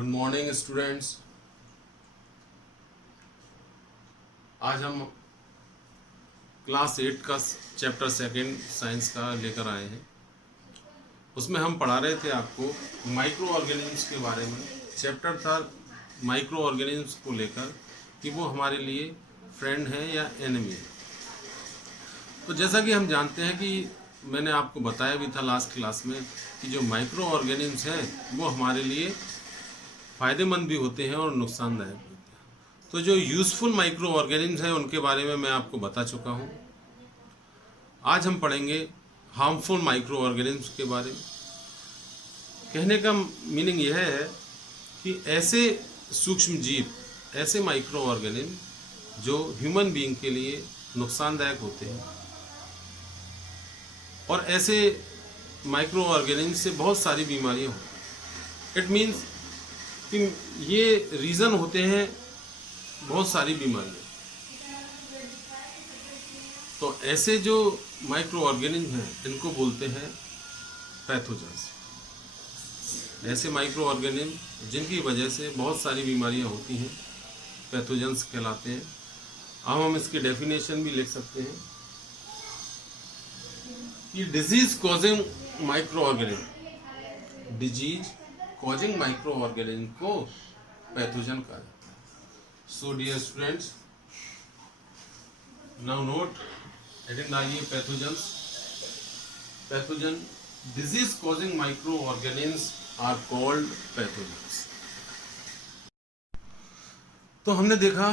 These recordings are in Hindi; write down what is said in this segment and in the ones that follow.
Good morning students. आज हम क्लास 8 का चैप्टर सेकंड साइंस का लेकर आए हैं। उसमें हम पढ़ा रहे थे आपको माइक्रो ऑर्गेनिज्म्स के बारे में। चैप्टर था माइक्रो ऑर्गेनिज्म्स को लेकर कि वो हमारे लिए फ्रेंड हैं या एनिमी है। तो जैसा कि हम जानते हैं कि मैंने आपको बताया भी था लास्ट क्लास में कि जो माइक्रो ऑर्गेनिज्म्स हैं वो हमारे लिए फ़ायदेमंद भी होते हैं और नुकसानदायक भी होते हैं। तो जो यूज़फुल माइक्रो ऑर्गेनिज्म्स हैं उनके बारे में मैं आपको बता चुका हूँ। आज हम पढ़ेंगे हार्मफुल माइक्रो ऑर्गेनिज्म्स के बारे में। कहने का मीनिंग यह है कि ऐसे सूक्ष्म जीव, ऐसे माइक्रो ऑर्गेनिज्म जो ह्यूमन बीइंग के लिए नुकसानदायक होते हैं, और ऐसे माइक्रो ऑर्गेनिज्म से बहुत सारी बीमारियां होती हैं। इट मीन्स कि ये रीज़न होते हैं बहुत सारी बीमारियां। तो ऐसे जो माइक्रो ऑर्गेनिज्म हैं इनको बोलते हैं पैथोजेंस। ऐसे माइक्रो ऑर्गेनिज्म जिनकी वजह से बहुत सारी बीमारियां होती हैं पैथोजेंस कहलाते हैं। अब हम इसकी डेफिनेशन भी लिख सकते हैं कि disease causing micro organism, disease causing micro organism को पैथोजन कहा जाता है। So dear students, now note heading डालिए pathogens. Pathogen, disease causing micro organisms are called pathogens. तो हमने देखा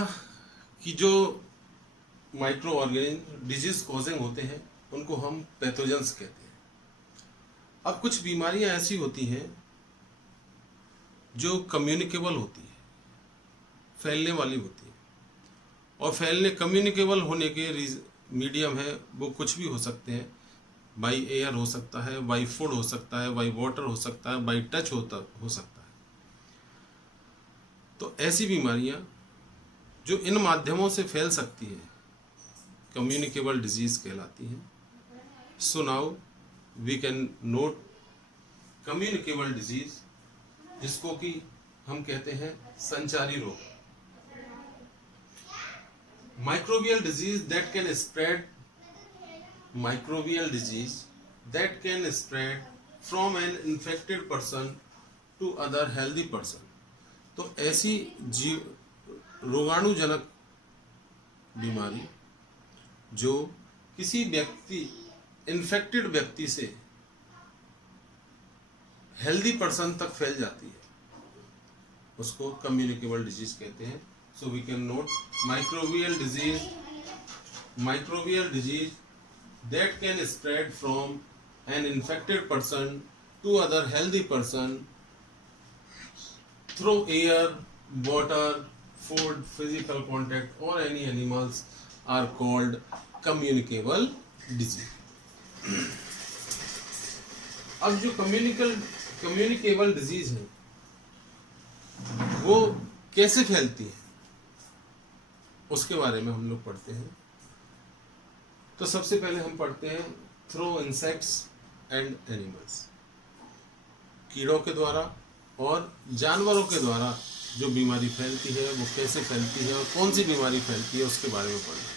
कि जो माइक्रो ऑर्गेनिज्म डिजीज कॉजिंग होते हैं उनको हम पैथोजेंस कहते हैं। अब कुछ बीमारियां ऐसी होती हैं जो कम्युनिकेबल होती है, फैलने वाली होती है, और फैलने कम्युनिकेबल होने के मीडियम है वो कुछ भी हो सकते हैं। बाई एयर हो सकता है, बाई फूड हो सकता है, बाई वाटर हो सकता है, बाई टच हो सकता है। तो ऐसी बीमारियां जो इन माध्यमों से फैल सकती है कम्युनिकेबल डिजीज कहलाती हैं। So now we can note communicable disease, जिसको कि हम कहते हैं संचारी रोग। Microbial disease that can spread, microbial disease that can spread from an infected person to other healthy person। तो ऐसी रोगाणुजनक बीमारी जो किसी व्यक्ति, इन्फेक्टेड व्यक्ति से हेल्दी पर्सन तक फैल जाती है उसको कम्युनिकेबल डिजीज कहते हैं। So we can note microbial disease that can spread from an infected person to other healthy person through air, water, food, physical contact or any animals are called communicable disease। अब जो कम्युनिकेबल डिजीज है वो कैसे फैलती है उसके बारे में हम लोग पढ़ते हैं। तो सबसे पहले हम पढ़ते हैं थ्रू इंसेक्ट्स एंड एनिमल्स। कीड़ों के द्वारा और जानवरों के द्वारा जो बीमारी फैलती है वो कैसे फैलती है और कौन सी बीमारी फैलती है उसके बारे में पढ़ना।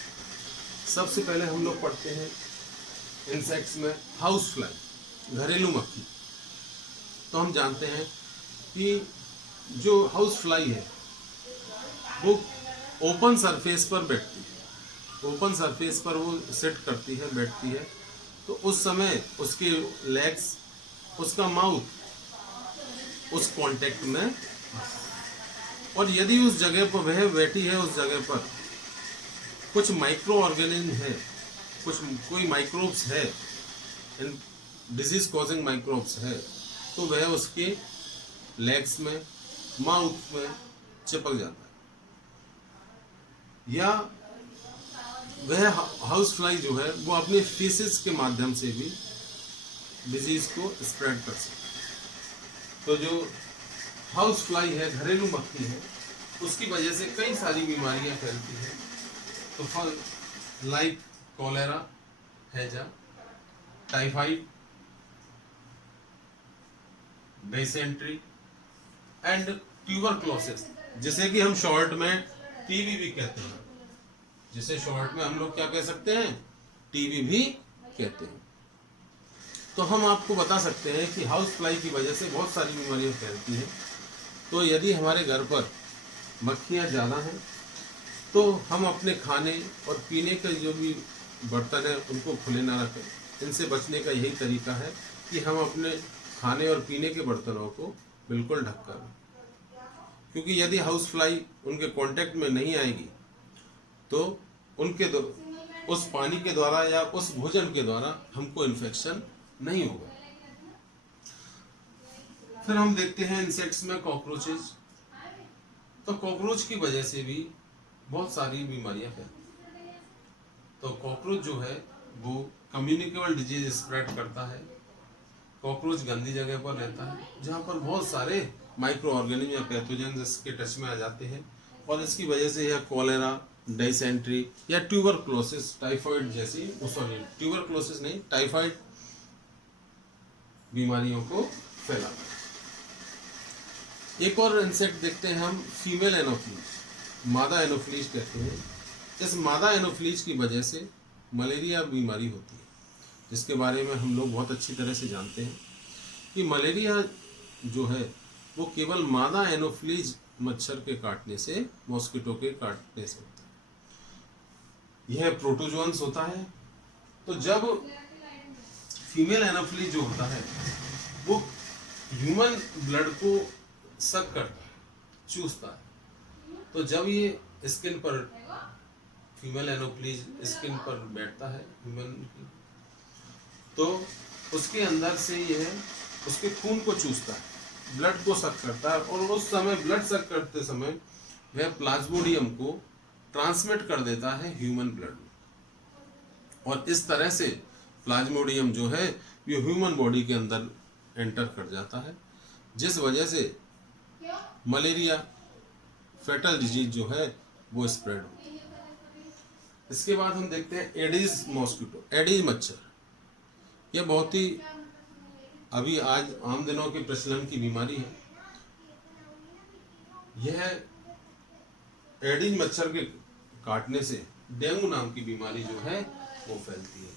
सबसे पहले हम लोग पढ़ते हैं इंसेक्ट्स में हाउस फ्लाई, घरेलू मक्खी। तो हम जानते हैं कि जो हाउस फ्लाई है वो ओपन सरफेस पर बैठती है, ओपन सरफेस पर वो सेट करती है, बैठती है। तो उस समय उसके लेग्स, उसका माउथ उस कांटेक्ट में, और यदि उस जगह पर वह बैठी है उस जगह पर कुछ माइक्रो ऑर्गेनिज्म है, कोई माइक्रोब्स है, डिजीज कॉजिंग माइक्रोब्स है, तो वह उसके लेग्स में, माउथ में चिपक जाता है। या वह हाउस फ्लाई जो है वो अपने फीसेस के माध्यम से भी डिजीज को स्प्रेड कर सकता है। तो जो हाउस फ्लाई है, घरेलू मक्खी है, उसकी वजह से कई सारी बीमारियां फैलती हैं। तो लाइक कॉलेरा, हैजा, टाइफाइड, डिसेंट्री एंड ट्यूबरक्लोसिस, जिसे कि हम शॉर्ट में टीबी भी कहते हैं, जिसे शॉर्ट में हम लोग क्या कह सकते हैं, टीबी भी कहते हैं। तो हम आपको बता सकते हैं कि हाउस फ्लाई की वजह से बहुत सारी बीमारियां फैलती हैं। तो यदि हमारे घर पर मक्खियां ज़्यादा हैं तो हम अपने खाने और पीने के जो भी बर्तन हैं उनको खुले ना रखें। इनसे बचने का यही तरीका है कि हम अपने खाने और पीने के बर्तनों को बिल्कुल ढक कर रखें, क्योंकि यदि हाउस फ्लाई उनके कांटेक्ट में नहीं आएगी तो उनके उस पानी के द्वारा या उस भोजन के द्वारा हमको इन्फेक्शन नहीं होगा। फिर हम देखते हैं इंसेक्ट्स में कॉकरोचेस। तो कॉकरोच की वजह से भी बहुत सारी बीमारियां फैलती हैं। तो कॉकरोच जो है वो कम्युनिकेबल डिजीज स्प्रेड करता है। कॉकरोच गंदी जगह पर रहता है जहाँ पर बहुत सारे माइक्रो ऑर्गेनिज्म या पैथोजन इसके टच में आ जाते हैं, और इसकी वजह से यह कॉलेरा, डाइसेंट्री या ट्यूबरक्लोसिस, टाइफाइड जैसी, सॉरी ट्यूबरक्लोसिस नहीं, टाइफाइड बीमारियों को फैलाता है। एक और इंसेक्ट देखते हैं हम, फीमेल एनोफ्लीज, मादा एनोफ्लीज कहते हैं। इस मादा एनोफ्लीज की वजह से मलेरिया बीमारी होती है, जिसके बारे में हम लोग बहुत अच्छी तरह से जानते हैं कि मलेरिया जो है वो केवल मादा एनोफ्लीज मच्छर के काटने से, मॉस्किटो के काटने से होता है। यह प्रोटोजोन्स होता है। तो जब फीमेल एनोफ्लीज जो होता है वो ह्यूमन ब्लड को सक करता है, चूसता है। तो जब ये स्किन पर, फीमेल एनोफ्लीज स्किन पर बैठता है ह्यूमन की, तो उसके अंदर से यह उसके खून को चूसता है, ब्लड को सक करता है, और उस समय ब्लड सक करते समय वह प्लाज्मोडियम को ट्रांसमिट कर देता है ह्यूमन ब्लड में, और इस तरह से प्लाज्मोडियम जो है ये ह्यूमन बॉडी के अंदर एंटर कर जाता है, जिस वजह से मलेरिया, फेटल डिजीज जो है वो स्प्रेड होती है। इसके बाद हम देखते हैं एडिस मॉस्किटो, एडिस मच्छर। यह बहुत ही अभी आज आम दिनों के प्रचलन की बीमारी है। यह एडिस मच्छर के काटने से डेंगू नाम की बीमारी जो है वो फैलती है।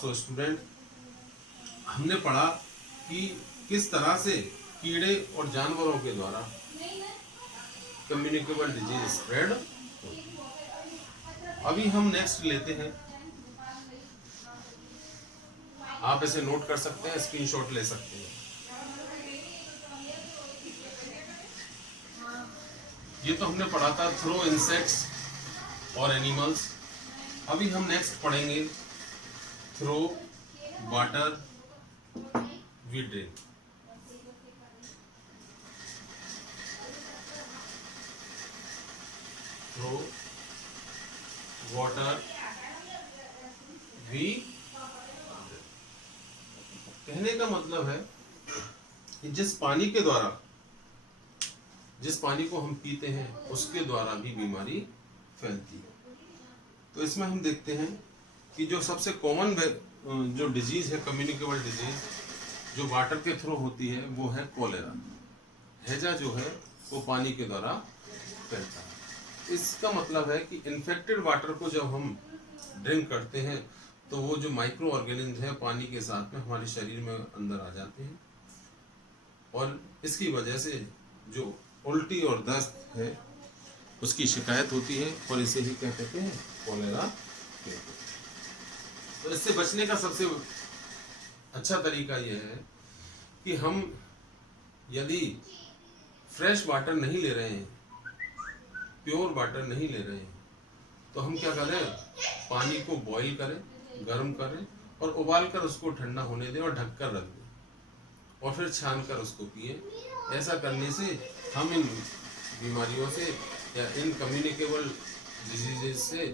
सो स्टूडेंट, हमने पढ़ा कि किस तरह से कीड़े और जानवरों के द्वारा कम्युनिकेबल डिजीज स्प्रेड होती है। अभी हम नेक्स्ट लेते हैं, आप इसे नोट कर सकते हैं, स्क्रीनशॉट ले सकते हैं। ये तो हमने पढ़ा था थ्रो इंसेक्ट्स और एनिमल्स। अभी हम नेक्स्ट पढ़ेंगे through water we drink. Through water we, कहने का मतलब है कि जिस पानी को हम पीते हैं उसके द्वारा भी बीमारी फैलती है। तो इसमें हम देखते हैं कि जो सबसे कॉमन जो डिजीज है, कम्युनिकेबल डिजीज जो वाटर के थ्रू होती है, वो है कॉलेरा। हैजा जो है वो पानी के द्वारा फैलता है। इसका मतलब है कि इन्फेक्टेड वाटर को जब हम ड्रिंक करते हैं तो वो जो माइक्रो ऑर्गेनिज्म है पानी के साथ में हमारे शरीर में अंदर आ जाते हैं, और इसकी वजह से जो उल्टी और दस्त है उसकी शिकायत होती है, और इसे ही क्या कहते हैं, कॉलेरा कहते हैं। तो इससे बचने का सबसे अच्छा तरीका यह है कि हम यदि फ्रेश वाटर नहीं ले रहे हैं, प्योर वाटर नहीं ले रहे हैं, तो हम क्या करें, पानी को बॉईल करें, गर्म करें, और उबाल कर उसको ठंडा होने दें और ढक कर रख दें, और फिर छान कर उसको पिए। ऐसा करने से हम इन बीमारियों से या इन कम्युनिकेबल डिजीजेस से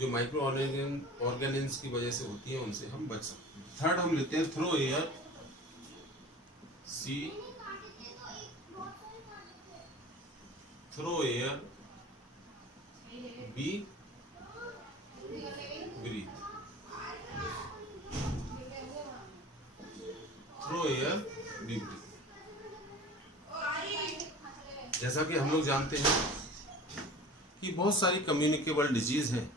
जो माइक्रो ऑर्गेनिज्म की वजह से होती है उनसे हम बच सकते हैं। थर्ड हम लेते हैं through air, C, through air, B, breath. Through air, B, breath. जैसा कि हम लोग जानते हैं कि बहुत सारी कम्युनिकेबल डिजीज हैं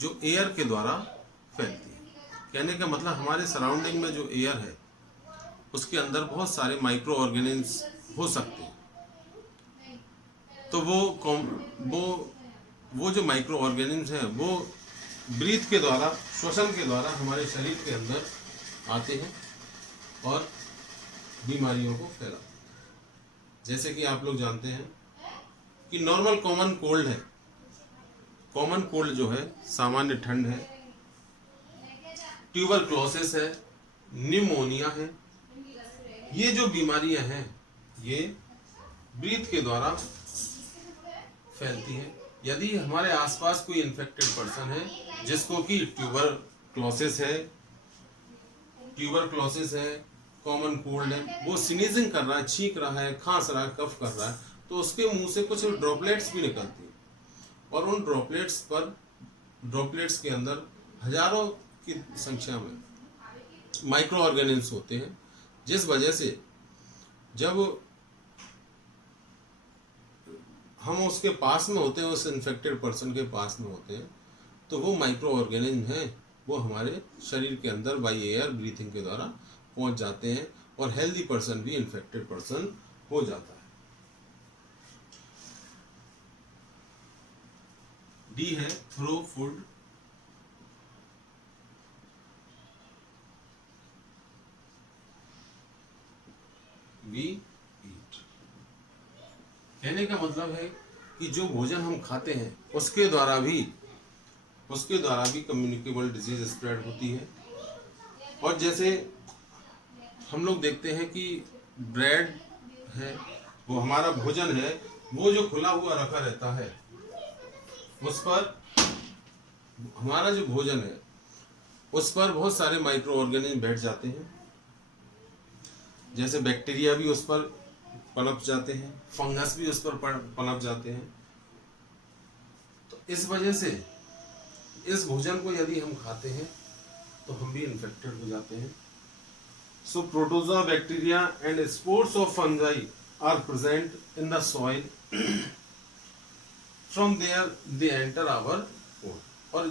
जो एयर के द्वारा फैलती है। कहने का मतलब हमारे सराउंडिंग में जो एयर है उसके अंदर बहुत सारे माइक्रो ऑर्गेनिज्म हो सकते हैं। तो वो जो माइक्रो ऑर्गेनिज्म हैं वो ब्रीथ के द्वारा, श्वसन के द्वारा हमारे शरीर के अंदर आते हैं और बीमारियों को फैलाते हैं। जैसे कि आप लोग जानते हैं कि नॉर्मल कॉमन कोल्ड है, कॉमन कोल्ड जो है सामान्य ठंड है, ट्यूबरक्लोसिस है, निमोनिया है, ये जो बीमारियां हैं ये ब्रीथ के द्वारा फैलती हैं। यदि हमारे आसपास कोई इन्फेक्टेड पर्सन है जिसको कि ट्यूबरक्लोसिस है, कॉमन कोल्ड है, वो स्नीजिंग कर रहा है, छींक रहा है, खांस रहा है, कफ कर रहा है, तो उसके मुंह से कुछ ड्रॉपलेट्स भी निकलती हैं और उन ड्रॉपलेट्स के अंदर हजारों की संख्या में माइक्रो ऑर्गेनिज्म होते हैं, जिस वजह से जब हम उसके पास में होते हैं, उस इन्फेक्टेड पर्सन के पास में होते हैं, तो वो माइक्रो ऑर्गेनिज्म हैं वो हमारे शरीर के अंदर बाई एयर ब्रीथिंग के द्वारा पहुंच जाते हैं और हेल्दी पर्सन भी इन्फेक्टेड पर्सन हो जाता है। डी है थ्रो फूड, वी ईट। कहने का मतलब है कि जो भोजन हम खाते हैं उसके द्वारा भी कम्युनिकेबल डिजीज स्प्रेड होती है। और जैसे हम लोग देखते हैं कि ब्रेड है, वो हमारा भोजन है, वो जो खुला हुआ रखा रहता है उस पर हमारा जो भोजन है उस पर बहुत सारे माइक्रो ऑर्गेनिज्म बैठ जाते हैं। जैसे बैक्टीरिया भी उस पर पनप जाते हैं, फंगस भी उस पर पनप जाते हैं। तो इस वजह से इस भोजन को यदि हम खाते हैं तो हम भी इन्फेक्टेड हो जाते हैं। So protozoa, bacteria and spores of fungi are present in the soil, from there they enter our food. और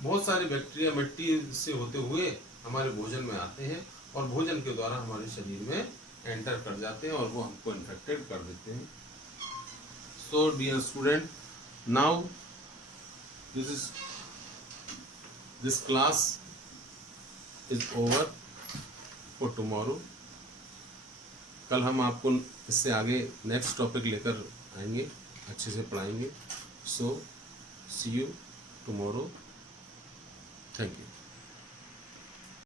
बहुत सारे बैक्टीरिया मिट्टी से होते हुए हमारे भोजन में आते हैं और भोजन के द्वारा हमारे शरीर में एंटर कर जाते हैं और वो हमको इन्फेक्टेड कर देते हैं। So dear student, now this class is over for tomorrow. कल हम आपको इससे आगे नेक्स्ट टॉपिक लेकर आएंगे, अच्छे से पढ़ाएंगे। सो सी यू टुमारो। Thank you.